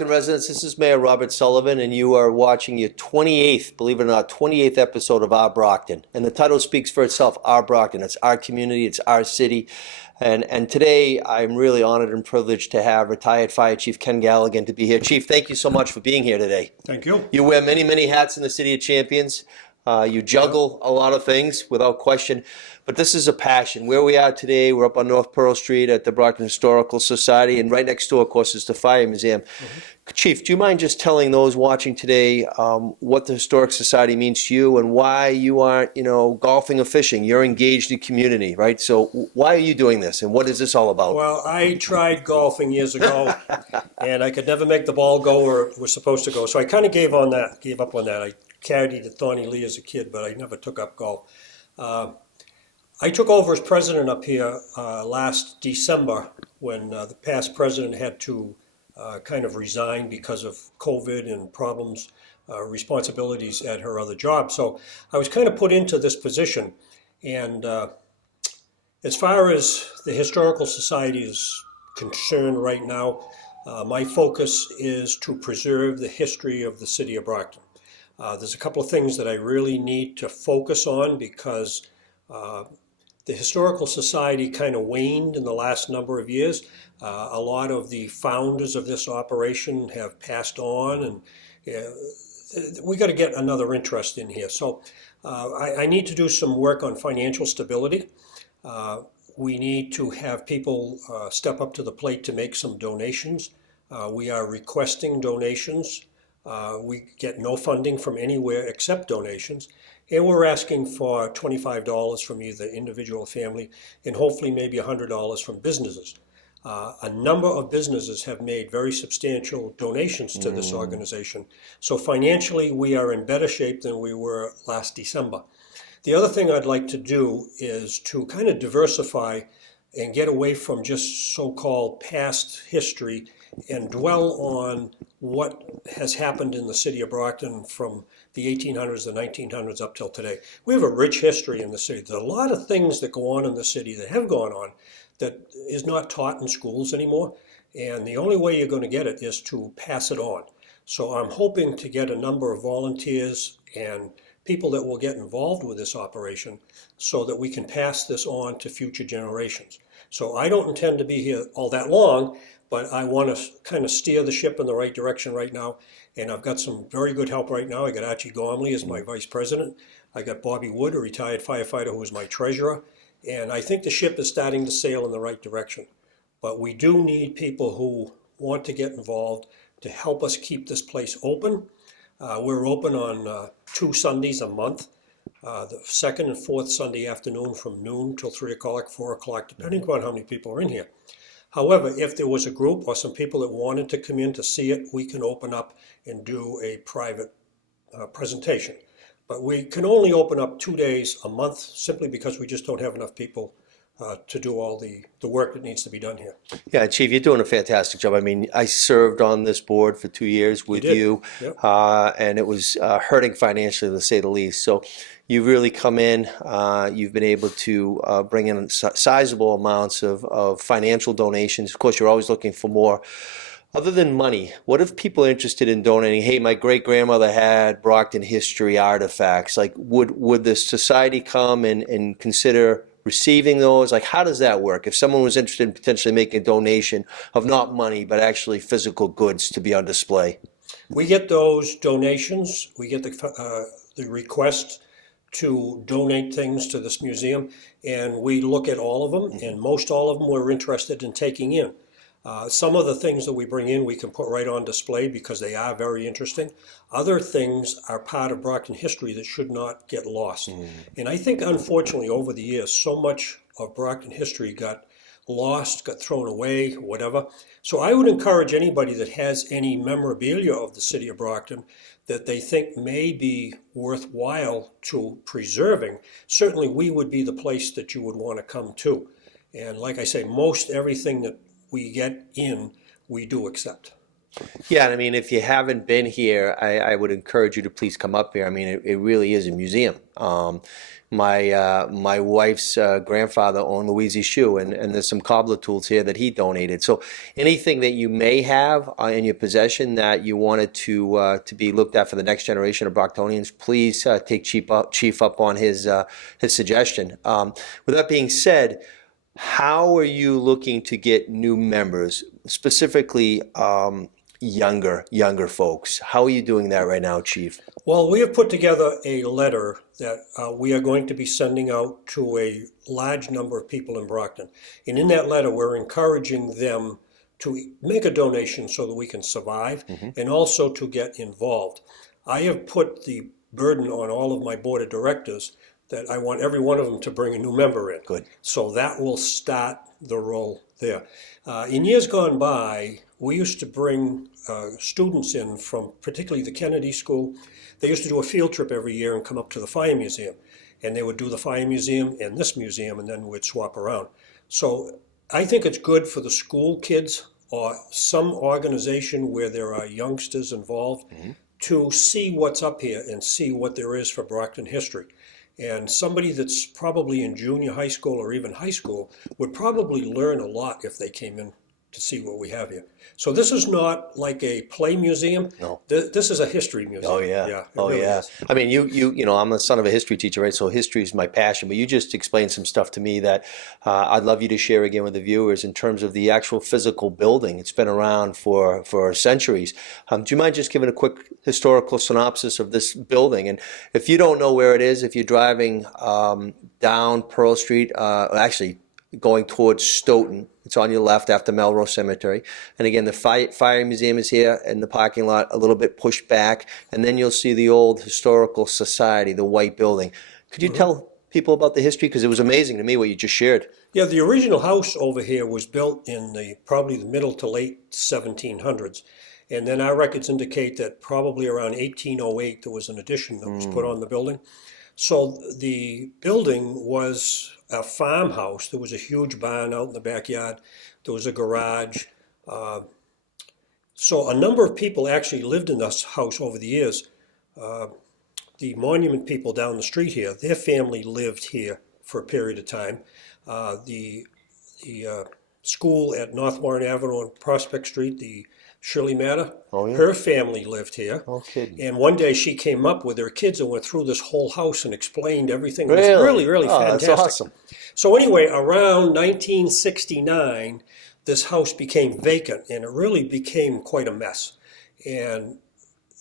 Brockton residents, this is Mayor Robert Sullivan, and you are watching your 28th, believe it or not, 28th episode of Our Brockton. And the title speaks for itself, Our Brockton. It's our community, it's our city. And today, I'm really honored and privileged to have retired Fire Chief Ken Galligan to be here. Chief, thank you so much for being here today. Thank you. You wear many, many hats in the City of Champions. You juggle a lot of things without question, but this is a passion. Where we are today, we're up on North Pearl Street at the Brockton Historical Society, and right next door, of course, is the Fire Museum. Chief, do you mind just telling those watching today what the Historic Society means to you and why you aren't, golfing or fishing? You're engaged in community, right? So why are you doing this, and what is this all about? Well, I tried golfing years ago, and I could never make the ball go where it was supposed to go, so I kind of gave up on that. I caddied at Thorny Lee as a kid, but I never took up golf. I took over as president up here last December when the past president had to kind of resign because of COVID and problems, responsibilities at her other job. So I was kind of put into this position. And as far as the Historical Society is concerned right now, my focus is to preserve the history of the city of Brockton. There's a couple of things that I really need to focus on because the Historical Society kind of waned in the last number of years. A lot of the founders of this operation have passed on, and we got to get another interest in here. So I need to do some work on financial stability. We need to have people step up to the plate to make some donations. We are requesting donations. We get no funding from anywhere except donations, and we're asking for $25 from either individual or family, and hopefully maybe $100 from businesses. A number of businesses have made very substantial donations to this organization, so financially we are in better shape than we were last December. The other thing I'd like to do is to kind of diversify and get away from just so-called past history and dwell on what has happened in the city of Brockton from the 1800s, the 1900s up till today. We have a rich history in the city. There's a lot of things that go on in the city that have gone on that is not taught in schools anymore, and the only way you're going to get it is to pass it on. So I'm hoping to get a number of volunteers and people that will get involved with this operation so that we can pass this on to future generations. So I don't intend to be here all that long, but I want to kind of steer the ship in the right direction right now. And I've got some very good help right now. I got Archie Gormley as my vice president. I got Bobby Wood, a retired firefighter who is my treasurer. And I think the ship is starting to sail in the right direction. But we do need people who want to get involved to help us keep this place open. We're open on 2 Sundays a month, the second and fourth Sunday afternoon from noon till 3 o'clock, 4 o'clock, depending on how many people are in here. However, if there was a group or some people that wanted to come in to see it, we can open up and do a private presentation. But we can only open up 2 days a month simply because we just don't have enough people to do all the work that needs to be done here. Yeah, Chief, you're doing a fantastic job. I mean, I served on this board for 2 years with you, Yep. And it was hurting financially, to say the least. So you've really come in, you've been able to bring in sizable amounts of financial donations. Of course, you're always looking for more. Other than money, what if people are interested in donating? Hey, my great-grandmother had Brockton history artifacts. Like, would the society come and consider receiving those? Like, how does that work? If someone was interested in potentially making a donation of not money, but actually physical goods to be on display? We get those donations. We get the request to donate things to this museum, and we look at all of them, and most all of them we're interested in taking in. Some of the things that we bring in we can put right on display because they are very interesting. Other things are part of Brockton history that should not get lost. And I think unfortunately over the years so much of Brockton history got lost, got thrown away, whatever. So I would encourage anybody that has any memorabilia of the city of Brockton that they think may be worthwhile to preserving. Certainly we would be the place that you would want to come to. And like I say, most everything that we get in, we do accept. Yeah, and I mean, if you haven't been here, I would encourage you to please come up here. I mean, it really is a museum. My wife's grandfather owned Louise's Shoe, and there's some cobbler tools here that he donated. So anything that you may have in your possession that you wanted to be looked at for the next generation of Brocktonians, please take Chief up on his suggestion. With that being said, how are you looking to get new members, specifically younger folks? How are you doing that right now, Chief? Well, we have put together a letter that we are going to be sending out to a large number of people in Brockton. And in that letter, we're encouraging them to make a donation so that we can survive and also to get involved. I have put the burden on all of my board of directors that I want every one of them to bring a new member in. Good. So that will start the roll there. In years gone by, we used to bring students in from particularly the Kennedy School. They used to do a field trip every year and come up to the Fire Museum. And they would do the Fire Museum and this museum, and then we'd swap around. So I think it's good for the school kids or some organization where there are youngsters involved to see what's up here and see what there is for Brockton history. And somebody that's probably in junior high school or even high school would probably learn a lot if they came in to see what we have here. So this is not like a play museum. No. This is a history museum. Oh yeah. Yeah, Oh really yeah. is. I mean, you know, I'm the son of a history teacher, right? So history is my passion. But you just explained some stuff to me that I'd love you to share again with the viewers in terms of the actual physical building. It's been around for centuries. Do you mind just giving a quick historical synopsis of this building? And if you don't know where it is, if you're driving down Pearl Street, actually going towards Stoughton. It's on your left after Melrose Cemetery. And again, the fire museum is here in the parking lot, a little bit pushed back. And then you'll see the old Historical Society, the white building. Could you tell people about the history? Because it was amazing to me what you just shared. Yeah, the original house over here was built in probably the middle to late 1700s. And then our records indicate that probably around 1808 there was an addition that was put on the building. So the building was a farmhouse. There was a huge barn out in the backyard. There was a garage. So a number of people actually lived in this house over the years. The monument people down the street here, their family lived here for a period of time. The school at North Warren Avenue and Prospect Street, the Shirley Matter, her family lived here. No kidding. And one day she came up with her kids and went through this whole house and explained everything. It Really? was really, really fantastic. That's awesome. So anyway, around 1969, this house became vacant and it really became quite a mess. And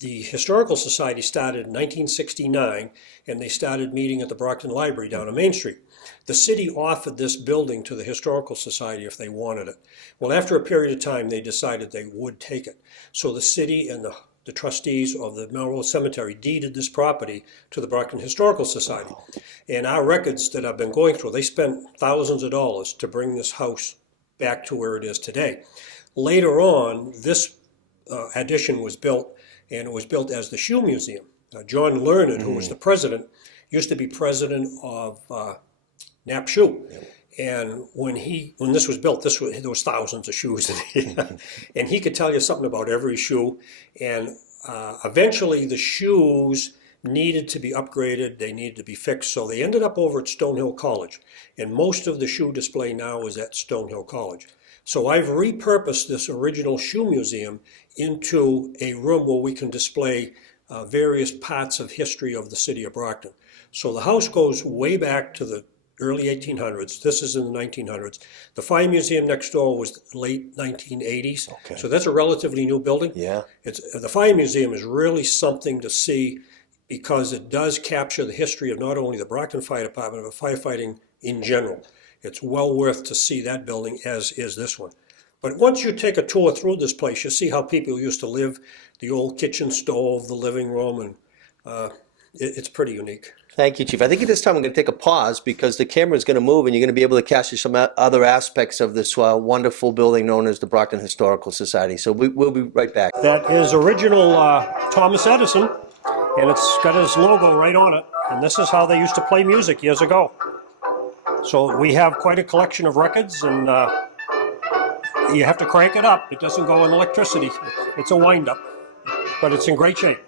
the Historical Society started in 1969 and they started meeting at the Brockton Library down on Main Street. The city offered this building to the Historical Society if they wanted it. Well, after a period of time, they decided they would take it. So the city and the trustees of the Melrose Cemetery deeded this property to the Brockton Historical Society. And our records that I've been going through, they spent thousands of dollars to bring this house back to where it is today. Later on, this addition was built, and it was built as the Shoe Museum. John Learned, who was the president, used to be president of Knapp Shoe. And when this was built, there was thousands of shoes in here. And he could tell you something about every shoe. And eventually the shoes needed to be upgraded, they needed to be fixed. So they ended up over at Stonehill College. And most of the shoe display now is at Stonehill College. So I've repurposed this original shoe museum into a room where we can display various parts of history of the city of Brockton. So the house goes way back to the early 1800s. This is in the 1900s. The Fire Museum next door was late 1980s. Okay. So that's a relatively new building. Yeah. The Fire Museum is really something to see because it does capture the history of not only the Brockton Fire Department, but firefighting in general. It's well worth to see that building, as is this one. But once you take a tour through this place, you see how people used to live, the old kitchen stove, the living room, and it's pretty unique. Thank you, Chief. I think at this time I'm going to take a pause because the camera is going to move and you're going to be able to capture some other aspects of this wonderful building known as the Brockton Historical Society. So we'll be right back. That is original Thomas Edison, and it's got his logo right on it. And this is how they used to play music years ago. So we have quite a collection of records, and You have to crank it up. It doesn't go on electricity. It's a wind-up, but it's in great shape.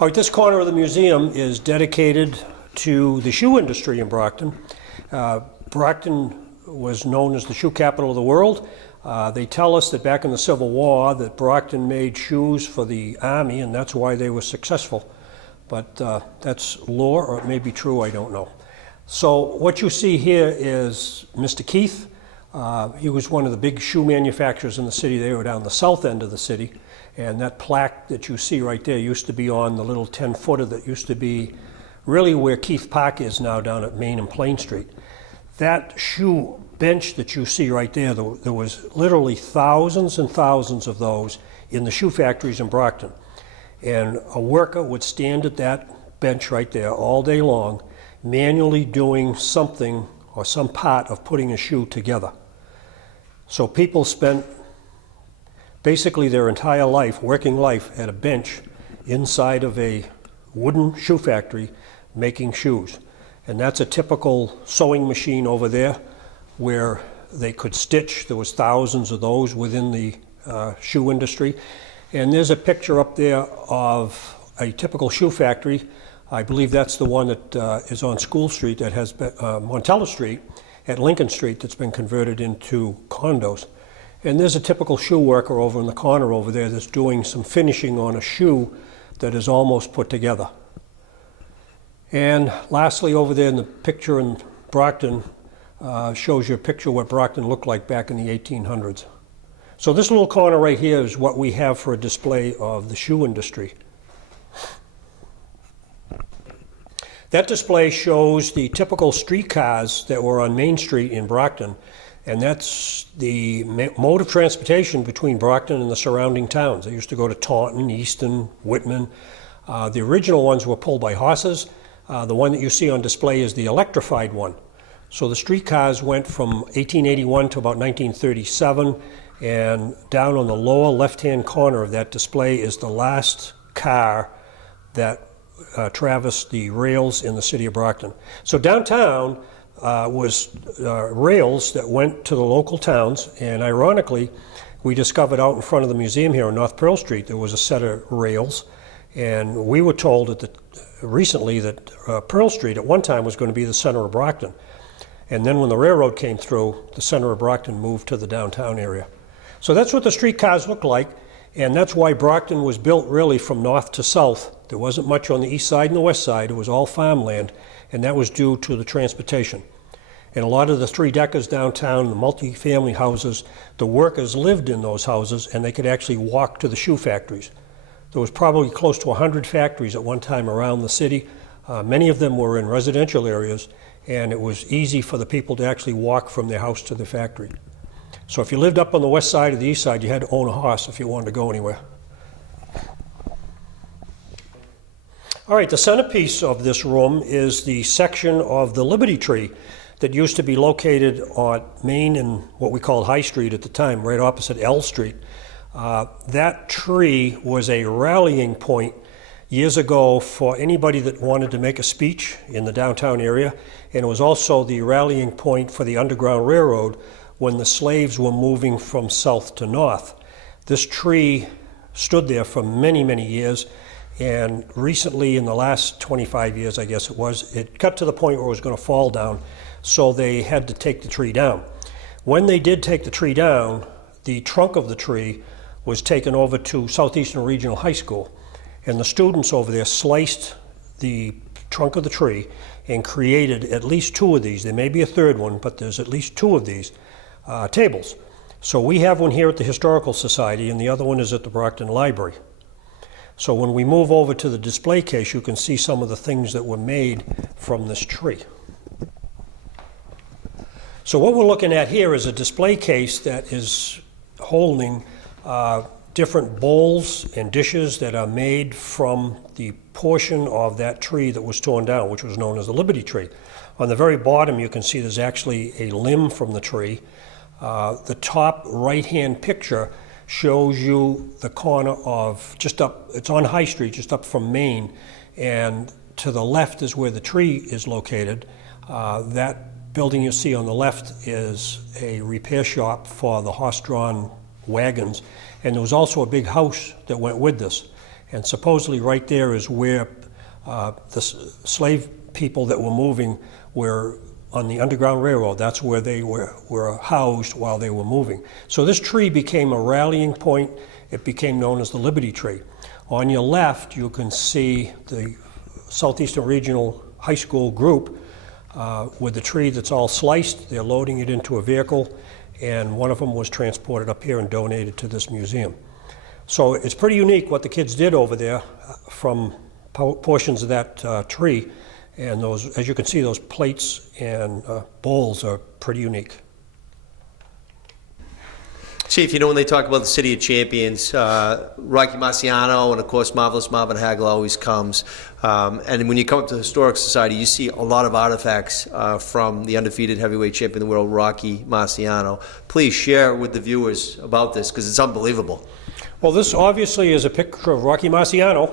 All right, this corner of the museum is dedicated to the shoe industry in Brockton. Brockton was known as the shoe capital of the world. They tell us that back in the Civil War that Brockton made shoes for the Army, and that's why they were successful. But that's lore, or it may be true, I don't know. So what you see here is Mr. Keith. He was one of the big shoe manufacturers in the city. They were down the south end of the city. And that plaque that you see right there used to be on the little 10-footer that used to be really where Keith Park is now down at Main and Plain Street. That shoe bench that you see right there, there was literally thousands and thousands of those in the shoe factories in Brockton. And a worker would stand at that bench right there all day long, manually doing something or some part of putting a shoe together. So people spent basically their entire life, working life, at a bench inside of a wooden shoe factory making shoes. And that's a typical sewing machine over there where they could stitch. There was thousands of those within the shoe industry. And there's a picture up there of a typical shoe factory. I believe that's the one that is on School Street that has been, Montella Street at Lincoln Street, that's been converted into condos. And there's a typical shoe worker over in the corner over there that's doing some finishing on a shoe that is almost put together. And lastly, over there in the picture in Brockton shows you a picture of what Brockton looked like back in the 1800s. So this little corner right here is what we have for a display of the shoe industry. That display shows the typical streetcars that were on Main Street in Brockton, and that's the mode of transportation between Brockton and the surrounding towns. They used to go to Taunton, Easton, Whitman. The original ones were pulled by horses. The one that you see on display is the electrified one. So the streetcars went from 1881 to about 1937, and down on the lower left-hand corner of that display is the last car that traversed the rails in the city of Brockton. So downtown was rails that went to the local towns, and ironically, we discovered out in front of the museum here on North Pearl Street there was a set of rails, and we were told recently that Pearl Street at one time was going to be the center of Brockton. And then when the railroad came through, the center of Brockton moved to the downtown area. So that's what the streetcars look like, and that's why Brockton was built really from north to south. There wasn't much on the east side and the west side. It was all farmland, and that was due to the transportation. And a lot of the three-deckers downtown, the multi-family houses, the workers lived in those houses, and they could actually walk to the shoe factories. There was probably close to 100 factories at one time around the city. Many of them were in residential areas, and it was easy for the people to actually walk from their house to the factory. So if you lived up on the west side or the east side, you had to own a horse if you wanted to go anywhere. All right, the centerpiece of this room is the section of the Liberty Tree that used to be located on Main and what we called High Street at the time, right opposite L Street. That tree was a rallying point years ago for anybody that wanted to make a speech in the downtown area, and it was also the rallying point for the Underground Railroad when the slaves were moving from south to north. This tree stood there for many, many years, and recently in the last 25 years, I guess it got to the point where it was going to fall down, so they had to take the tree down. When they did take the tree down, the trunk of the tree was taken over to Southeastern Regional High School, and the students over there sliced the trunk of the tree and created at least two of these. There may be a third one, but there's at least two of these tables. So we have one here at the Historical Society, and the other one is at the Brockton Library. So when we move over to the display case, you can see some of the things that were made from this tree. So what we're looking at here is a display case that is holding different bowls and dishes that are made from the portion of that tree that was torn down, which was known as the Liberty Tree. On the very bottom, you can see there's actually a limb from the tree. The top right-hand picture shows you the corner of just up, it's on High Street, just up from Main, and to the left is where the tree is located. That building you see on the left is a repair shop for the horse-drawn wagons, and there was also a big house that went with this. And supposedly right there is where the slave people that were moving were on the Underground Railroad. That's where they were housed while they were moving. So this tree became a rallying point. It became known as the Liberty Tree. On your left, you can see the Southeastern Regional High School group with the tree that's all sliced. They're loading it into a vehicle, and one of them was transported up here and donated to this museum. So it's pretty unique what the kids did over there from portions of that tree. And those, as you can see, those plates and bowls are pretty unique. Chief, you know, when they talk about the City of Champions, Rocky Marciano and, of course, Marvelous Marvin Hagler always comes. And when you come up to the Historic Society, you see a lot of artifacts from the undefeated heavyweight champion of the world, Rocky Marciano. Please share with the viewers about this, because it's unbelievable. Well, this obviously is a picture of Rocky Marciano.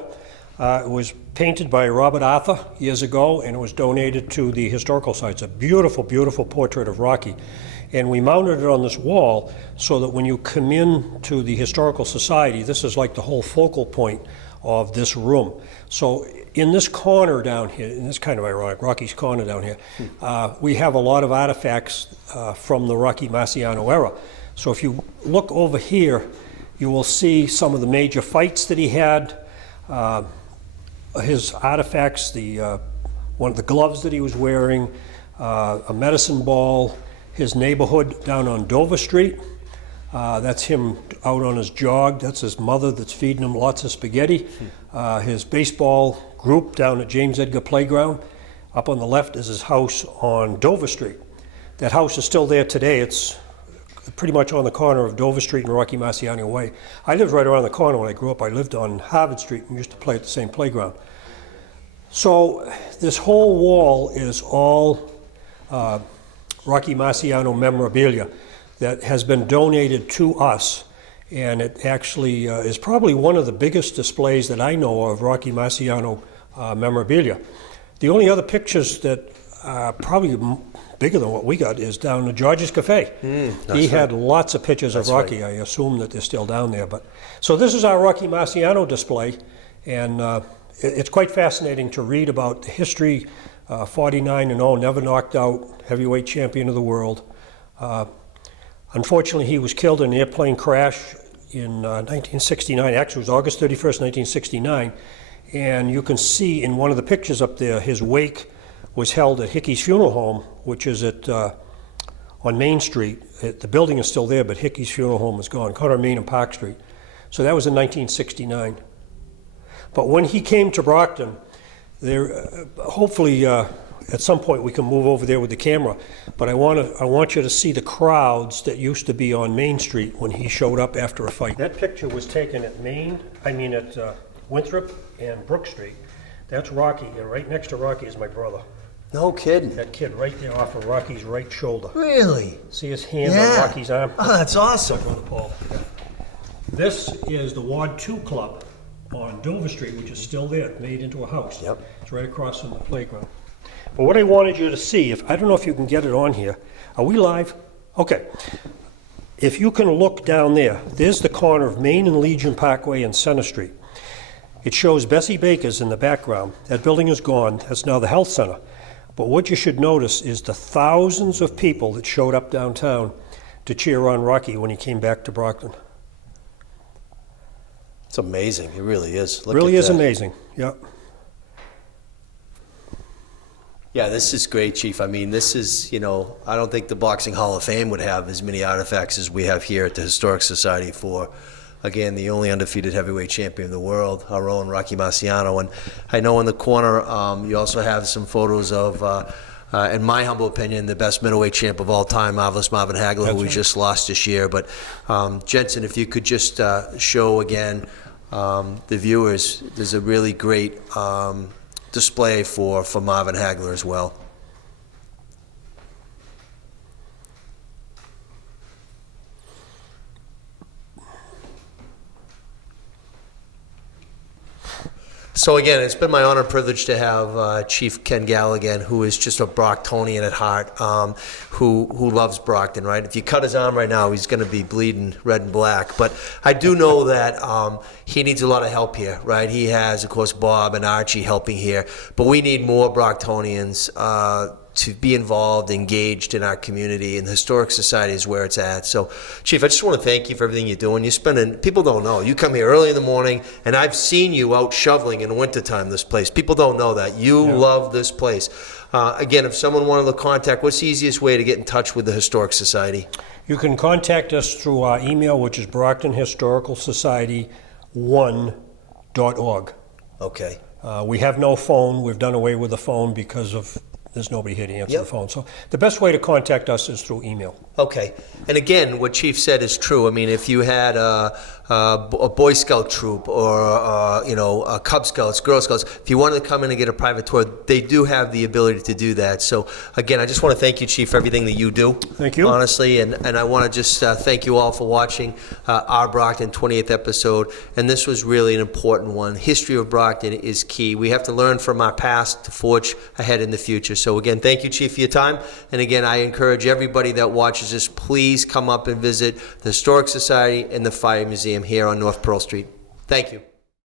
It was painted by Robert Arthur years ago, and it was donated to the Historical Society. It's a beautiful, beautiful portrait of Rocky. And we mounted it on this wall so that when you come in to the Historical Society, this is like the whole focal point of this room. So in this corner down here, and it's kind of ironic, Rocky's corner down here, we have a lot of artifacts from the Rocky Marciano era. So if you look over here, you will see some of the major fights that he had, his artifacts, one of the gloves that he was wearing, a medicine ball, his neighborhood down on Dover Street. That's him out on his jog. That's his mother that's feeding him lots of spaghetti. His baseball group down at James Edgar Playground. Up on the left is his house on Dover Street. That house is still there today. It's pretty much on the corner of Dover Street and Rocky Marciano Way. I lived right around the corner when I grew up. I lived on Harvard Street and used to play at the same playground. So this whole wall is all Rocky Marciano memorabilia that has been donated to us, and it actually is probably one of the biggest displays that I know of Rocky Marciano memorabilia. The only other pictures that are probably bigger than what we got is down at George's Cafe. He had lots of pictures of Rocky. Right. I assume that they're still down there. But so this is our Rocky Marciano display, and it's quite fascinating to read about the history. 49-0, never knocked out, heavyweight champion of the world. Unfortunately, he was killed in an airplane crash in 1969. Actually, it was August 31st, 1969. And you can see in one of the pictures up there, his wake was held at Hickey's Funeral Home, which is on Main Street. The building is still there, but Hickey's Funeral Home is gone, corner Main and Park Street. So that was in 1969. But when he came to Brockton, hopefully at some point we can move over there with the camera, but I want you to see the crowds that used to be on Main Street when he showed up after a fight. That picture was taken at Winthrop and Brook Street. That's Rocky, and right next to Rocky is my brother. No kidding. That kid right there off of Rocky's right shoulder. Really? See his hand on Rocky's arm? Oh, that's awesome. On the pole. This is the Ward 2 Club on Dover Street, which is still there, made into a house. Yep. It's right across from the playground. But what I wanted you to see, I don't know if you can get it on here. Are we live? Okay. If you can look down there, there's the corner of Main and Legion Parkway and Center Street. It shows Bessie Baker's in the background. That building is gone. That's now the health center. But what you should notice is the thousands of people that showed up downtown to cheer on Rocky when he came back to Brockton. It's amazing. It really is. Look really is amazing. Yeah. Yeah, this is great, Chief. I mean, this is, I don't think the Boxing Hall of Fame would have as many artifacts as we have here at the Historic Society for, again, the only undefeated heavyweight champion of the world, our own Rocky Marciano. And I know in the corner you also have some photos of, in my humble opinion, the best middleweight champ of all time, Marvelous Marvin Hagler, who we just lost this year. But Jensen, if you could just show again the viewers, there's a really great display for Marvin Hagler as well. So again, it's been my honor and privilege to have Chief Ken Galligan, who is just a Brocktonian at heart, who loves Brockton, right? If you cut his arm right now, he's going to be bleeding red and black. But I do know that he needs a lot of help here, right? He has, of course, Bob and Archie helping here. But we need more Brocktonians to be involved, engaged in our community, and the Historic Society is where it's at. So, Chief, I just want to thank you for everything you're doing. You're spending, people don't know, you come here early in the morning, and I've seen you out shoveling in the wintertime this place. People don't know that. You love this place. Again, if someone wanted to contact, what's the easiest way to get in touch with the Historic Society? You can contact us through our email, which is BrocktonHistoricalSociety1.org. Okay. We have no phone. We've done away with the phone because of there's nobody here to answer the phone. So the best way to contact us is through email. Okay. And again, what Chief said is true. I mean, if you had a Boy Scout troop or, Cub Scouts, Girl Scouts, if you wanted to come in and get a private tour, they do have the ability to do that. So, again, I just want to thank you, Chief, for everything that you do. Thank you. Honestly, and I want to just thank you all for watching our Brockton 28th episode. And this was really an important one. History of Brockton is key. We have to learn from our past to forge ahead in the future. So, again, thank you, Chief, for your time. And, again, I encourage everybody that watches this, please come up and visit the Historic Society and the Fire Museum here on North Pearl Street. Thank you.